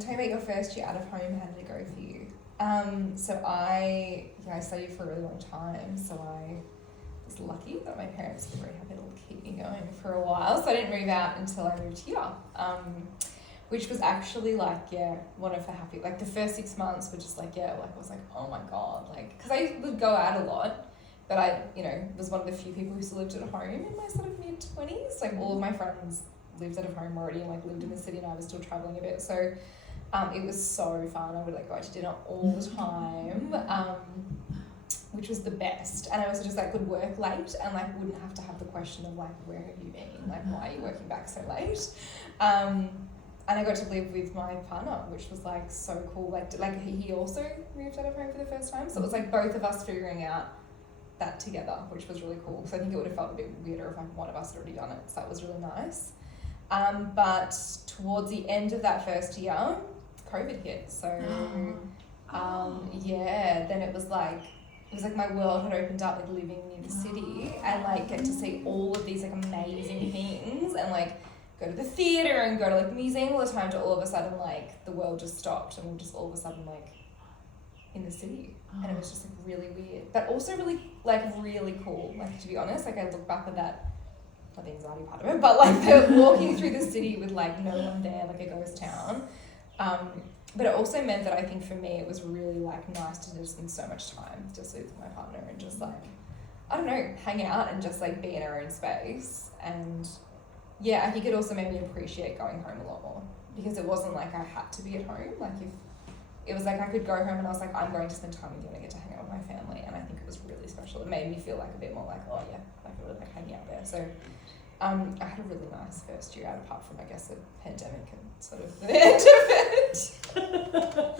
Tell me about your first year out of home. How did it go for you? So I studied for a really long time, so I was lucky that my parents were very happy to keep me going for a while. So I didn't move out until I moved here, which was actually one of the the first 6 months were just I was like, oh my God, because I would go out a lot, but I, was one of the few people who still lived at home in my sort of mid-20s. Like all of my friends lived at home already and lived in the city, and I was still traveling a bit. So it was so fun. I would go out to dinner all the time, which was the best. And I also just could work late and wouldn't have to have the question of where have you been? Why are you working back so late? And I got to live with my partner, which was so cool. He also moved out of home for the first time, so it was both of us figuring out that together, which was really cool. So I think it would have felt a bit weirder if one of us had already done it. So that was really nice. But towards the end of that first year, COVID hit. So then it was my world had opened up living near the city and get to see all of these amazing things and go to the theatre and go to museum all the time, to all of a sudden the world just stopped and we're just all of a sudden in the city. And it was just really weird, but also really really cool. To be honest, I look back at that, not the anxiety part of it, but the walking through the city with no one there, a ghost town. But it also meant that I think for me it was really nice to just spend so much time just with my partner and just I don't know, hang out and just be in our own space. And I think it also made me appreciate going home a lot more, because it wasn't I had to be at home. If it was I could go home and I was I'm going to spend time with you and I get to hang out with my family, and I think it was really special. It made me feel a bit more oh yeah, I really hanging out there. So I had a really nice first year out, apart from I guess the pandemic and sort of the end of it.